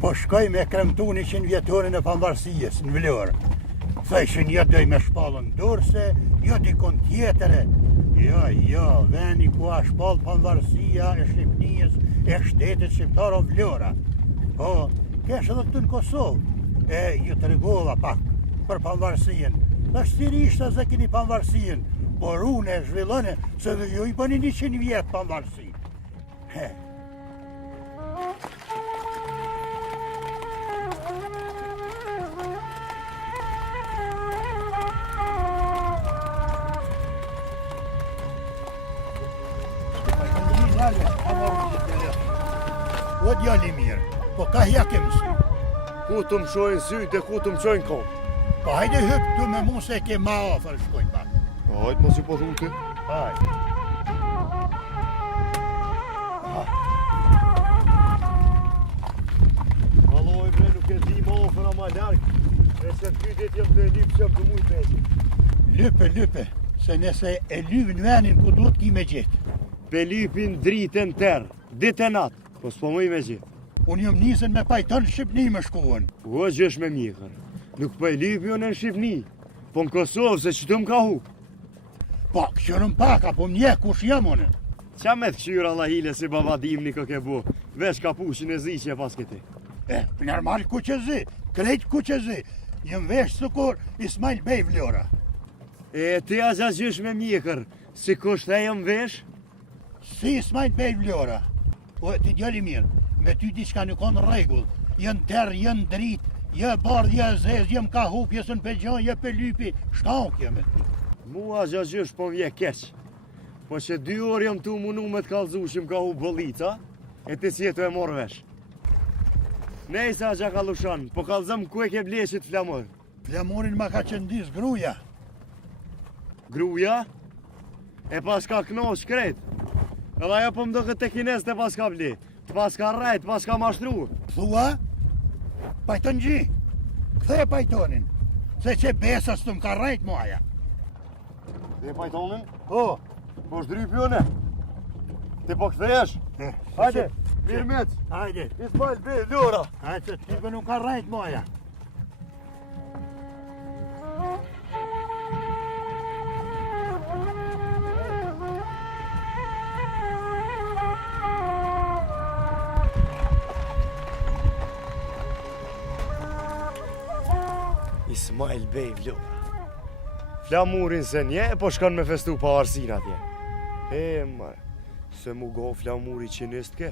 Po shkoj me kremtu 100 vjetorin e pavarësisë në Vlorë. Thëshin jo doj me shpallën dorse, jo dikon tjetëre. Jo, veni ku a shpall pavarësia e Shqipnisë, e shtetit shqiptar o Vlora. Po, kesh edhe këtu në Kosovë. Ju të regova pak për pavarësien. Tash sigurisht se keni pavarësien, por unë e zhvillone se dhe ju I bëni 100 vjetë pavarësi. O djali mirë, po ka hja ke mësi. Ku të më shojnë sytë e ku të më shojnë kohë? Po hajde hyp tu me mu se ke ma ofër shkojnë pak. Hajde mos I po thunë ti. Hajde. Alloj bre, nuk e di ma ofëra ma larkë. E se të kytet jem të lypë që të mujtë pesi. Lype, se nëse e lyvë në venin ku duhet ki me gjithë. Pe lypin dritën terë, ditë e natë, po s'po muj me gjithë. Unë jëm nisën me pajton Shqipni me shkuën. O gjësh me mjekër, nuk po e lypi unë në Shqipni, po në Kosovë se që të më ka hupë. Po, këshërëm pak, apo mje, kush jam unë? Qa me të këshyra lahile si babadim një kë ke bu, veç ka pushin e zi që e pas këti. Normal ku që zi, krejt ku që zi. Jëm vesh sukur Ismail Bej Vlora. Ti a gjësh me mjekër, si kusht e jëm vesh? Si Ismail Bej Vlora. O, ti djali mirë, me ty diçka nuk konë regull. Jën terë, jën dritë, jë bardhë, jë zezë, jëm ka hup, jesën pe gjanë, jë pe lypi, shtauk jemi. Mua gjësh po vje keq. Po që 2 orë jam tu munu me të kalzu që më ka hup bollica, e ti si jetu e morë vesh. Nejsa Gjakalushan, po kalzëm ku e ke bleshit flamor. Flamorin ma ka qëndis gruja. Gruja? E pas ka knosh krejt. Edhe ajo po më do këtë kines të pas ka ble. Të pas ka rrejt, pas ka mashtru. Thua? Pajton gji. Kthe pajtonin. Se që besës të më ka rrejt muaja. Dhe pajtonin? Po. Po shdrypi une. Ti po këthejesh? Hajde, mirë mec. Hajde. Ismail Bej Vlora. Hajde, se ty nuk ka rrejt muaja. Ismail Bej Vlora. Flamurin se nje, po shkan me festu pavarësin atje. Marë, se mu go flamuri që nështë ke.